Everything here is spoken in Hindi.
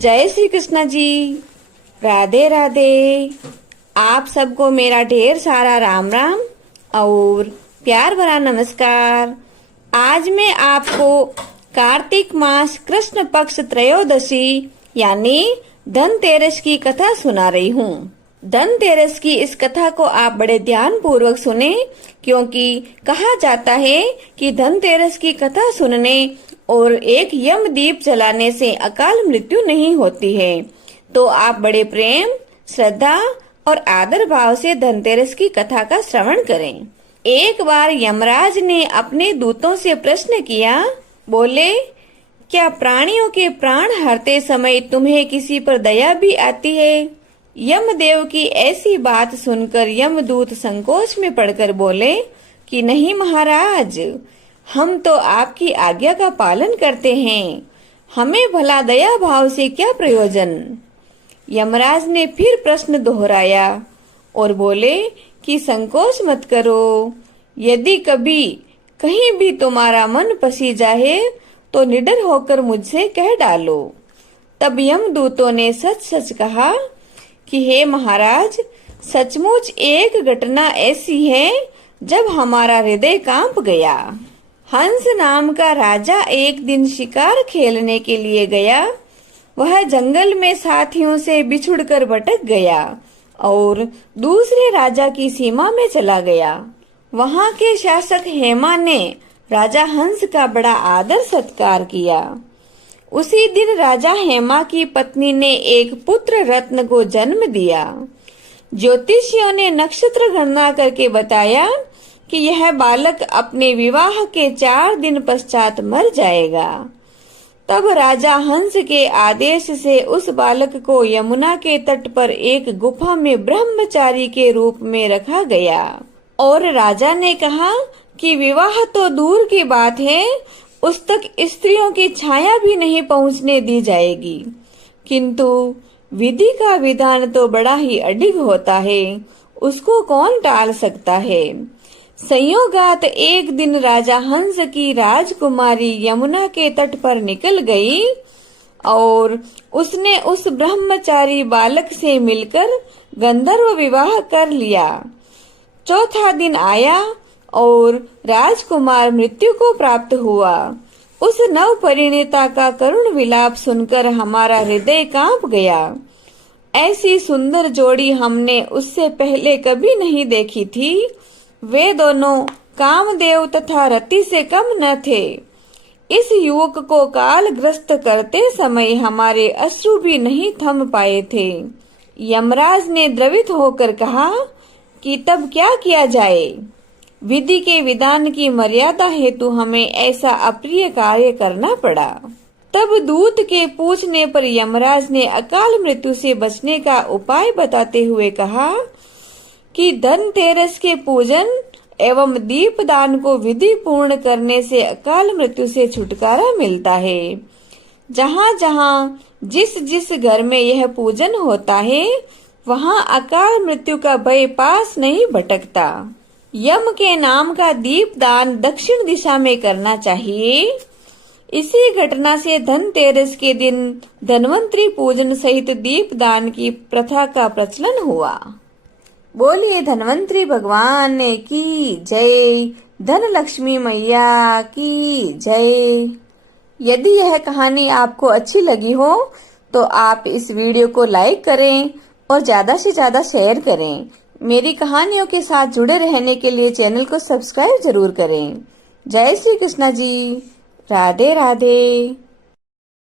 जय श्री कृष्ण जी। राधे राधे। आप सबको मेरा ढेर सारा राम राम और प्यार भरा नमस्कार। आज मैं आपको कार्तिक मास कृष्ण पक्ष त्रयोदशी यानी धनतेरस की कथा सुना रही हूँ। धनतेरस की इस कथा को आप बड़े ध्यान पूर्वक सुने, क्योंकि कहा जाता है कि धनतेरस की कथा सुनने और एक यम दीप जलाने से अकाल मृत्यु नहीं होती है। तो आप बड़े प्रेम, श्रद्धा और आदर भाव से धनतेरस की कथा का श्रवण करें। एक बार यमराज ने अपने दूतों से प्रश्न किया। बोले, क्या प्राणियों के प्राण हरते समय तुम्हें किसी पर दया भी आती है? यमदेव की ऐसी बात सुनकर यमदूत संकोच में पड़कर बोले कि नहीं महाराज, हम तो आपकी आज्ञा का पालन करते हैं, हमें भला दया भाव से क्या प्रयोजन। यमराज ने फिर प्रश्न दोहराया और बोले कि संकोच मत करो, यदि कभी कहीं भी तुम्हारा मन पसी जाए तो निडर होकर मुझसे कह डालो। तब यमदूतों ने सच सच कहा कि हे महाराज, सचमुच एक घटना ऐसी है जब हमारा हृदय कांप गया। हंस नाम का राजा एक दिन शिकार खेलने के लिए गया। वह जंगल में साथियों से बिछुड़कर भटक गया और दूसरे राजा की सीमा में चला गया। वहां के शासक हेमा ने राजा हंस का बड़ा आदर सत्कार किया। उसी दिन राजा हेमा की पत्नी ने एक पुत्र रत्न को जन्म दिया। ज्योतिषियों ने नक्षत्र गणना करके बताया कि यह बालक अपने विवाह के 4 दिन पश्चात मर जाएगा। तब राजा हंस के आदेश से उस बालक को यमुना के तट पर एक गुफा में ब्रह्मचारी के रूप में रखा गया और राजा ने कहा कि विवाह तो दूर की बात है, उस तक स्त्रियों की छाया भी नहीं पहुंचने दी जाएगी। किंतु विधि का विधान तो बड़ा ही अडिग होता है, उसको कौन टाल सकता है। संयोगात एक दिन राजा हंस की राजकुमारी यमुना के तट पर निकल गई और उसने उस ब्रह्मचारी बालक से मिलकर गंधर्व विवाह कर लिया। चौथा दिन आया और राजकुमार मृत्यु को प्राप्त हुआ। उस नव परिणीता का करुण विलाप सुनकर हमारा हृदय कांप गया। ऐसी सुंदर जोड़ी हमने उससे पहले कभी नहीं देखी थी। वे दोनों कामदेव तथा रति से कम न थे। इस युवक को कालग्रस्त करते समय हमारे अश्रु भी नहीं थम पाए थे। यमराज ने द्रवित होकर कहा कि तब क्या किया जाए। विधि के विधान की मर्यादा हेतु हमें ऐसा अप्रिय कार्य करना पड़ा। तब दूत के पूछने पर यमराज ने अकाल मृत्यु से बचने का उपाय बताते हुए कहा कि धनतेरस के पूजन एवं दीपदान को विधि पूर्ण करने से अकाल मृत्यु से छुटकारा मिलता है। जहाँ जहाँ जिस जिस घर में यह पूजन होता है, वहाँ अकाल मृत्यु का भय पास नहीं भटकता। यम के नाम का दीपदान दक्षिण दिशा में करना चाहिए। इसी घटना से धनतेरस के दिन धन्वंतरी पूजन सहित दीपदान की प्रथा का प्रचलन हुआ। बोलिए धन्वंतरी भगवान की जय, धन लक्ष्मी मैया की जय। यदि यह कहानी आपको अच्छी लगी हो तो आप इस वीडियो को लाइक करें और ज्यादा से ज्यादा शेयर करें। मेरी कहानियों के साथ जुड़े रहने के लिए चैनल को सब्सक्राइब जरूर करें। जय श्री कृष्ण जी। राधे राधे।